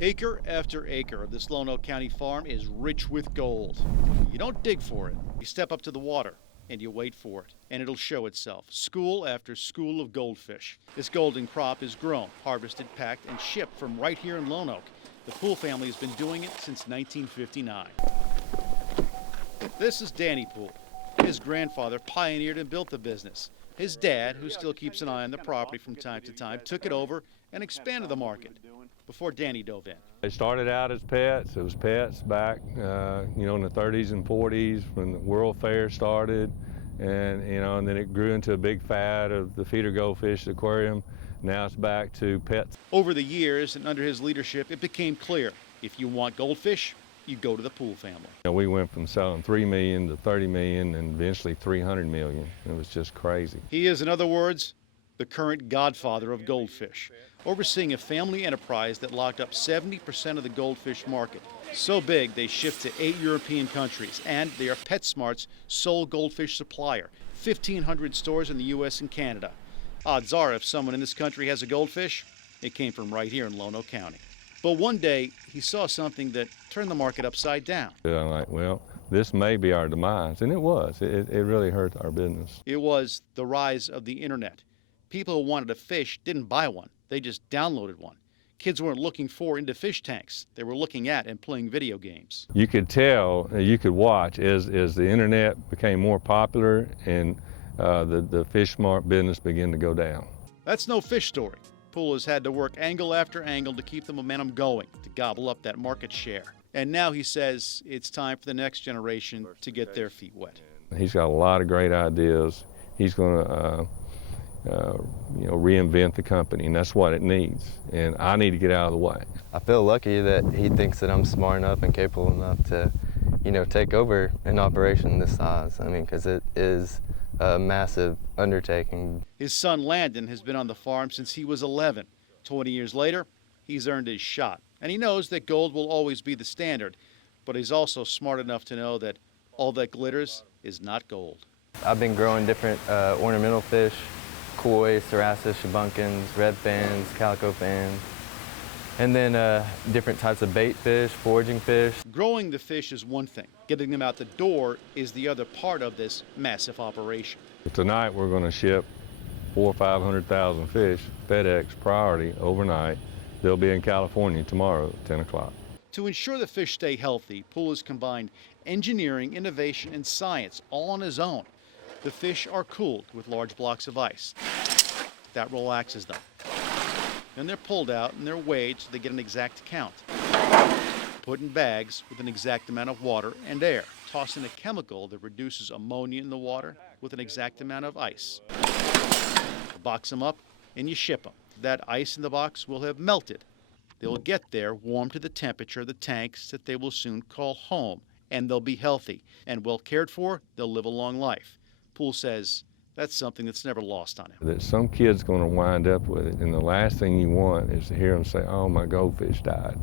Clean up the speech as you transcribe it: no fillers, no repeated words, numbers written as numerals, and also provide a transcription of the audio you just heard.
Acre after acre of this Lonoke County farm is rich with gold. You don't dig for it. You step up to the water and you wait for it, and it'll show itself. School after school of goldfish. This golden crop is grown, harvested, packed, and shipped from right here in Lonoke. The Poole family has been doing it since 1959. This is Danny Poole. His grandfather pioneered and built the business. His dad, who still keeps an eye on the property from time to time, took it over and expanded the market before Danny dove in. They started out as pets. It was pets back, in the 30s and 40s when the World Fair started, and then it grew into a big fad of the feeder goldfish aquarium. Now it's back to pets. Over the years and under his leadership, it became clear if you want goldfish, you go to the Poole family. We went from selling $3 million to $30 million and eventually $300 million. It was just crazy. He is, in other words, the current godfather of goldfish, overseeing a family enterprise that locked up 70% of the goldfish market. So big, they shipped to 8 European countries, and they are PetSmart's sole goldfish supplier, 1,500 stores in the U.S. and Canada. Odds are, if someone in this country has a goldfish, it came from right here in Lonoke County. But one day, he saw something that turned the market upside down. I'm like, well, this may be our demise, and it was. It really hurt our business. It was the rise of the internet. People who wanted a fish didn't buy one, they just downloaded one. Kids weren't looking into fish tanks, they were looking at and playing video games. You could tell, you could watch as the internet became more popular and the fish smart business began to go down. That's no fish story. Poole has had to work angle after angle to keep the momentum going, to gobble up that market share. And now he says it's time for the next generation to get their feet wet. He's got a lot of great ideas. He's going to reinvent the company, and that's what it needs. And I need to get out of the way. I feel lucky that he thinks that I'm smart enough and capable enough to, take over an operation this size. I mean, because it is a massive undertaking. His son Landon has been on the farm since he was 11. 20 years later, he's earned his shot. And he knows that gold will always be the standard, but he's also smart enough to know that all that glitters is not gold. I've been growing different ornamental fish, koi, cerassus, shabunkins, red fans, calico fans, and then different types of bait fish, foraging fish. Growing the fish is one thing. Getting them out the door is the other part of this massive operation. Tonight we're going to ship 400,000 or 500,000 fish, FedEx priority, overnight. They'll be in California tomorrow at 10 o'clock. To ensure the fish stay healthy, Poole has combined engineering, innovation, and science all on his own. The fish are cooled with large blocks of ice. That relaxes them. Then they're pulled out and they're weighed so they get an exact count. Put in bags with an exact amount of water and air. Toss in a chemical that reduces ammonia in the water with an exact amount of ice. Box them up and you ship them. That ice in the box will have melted. They will get there warm to the temperature of the tanks that they will soon call home, and they'll be healthy. And well cared for, they'll live a long life. Poole says that's something that's never lost on him. That some kid's going to wind up with it, and the last thing you want is to hear them say, "Oh, my goldfish died."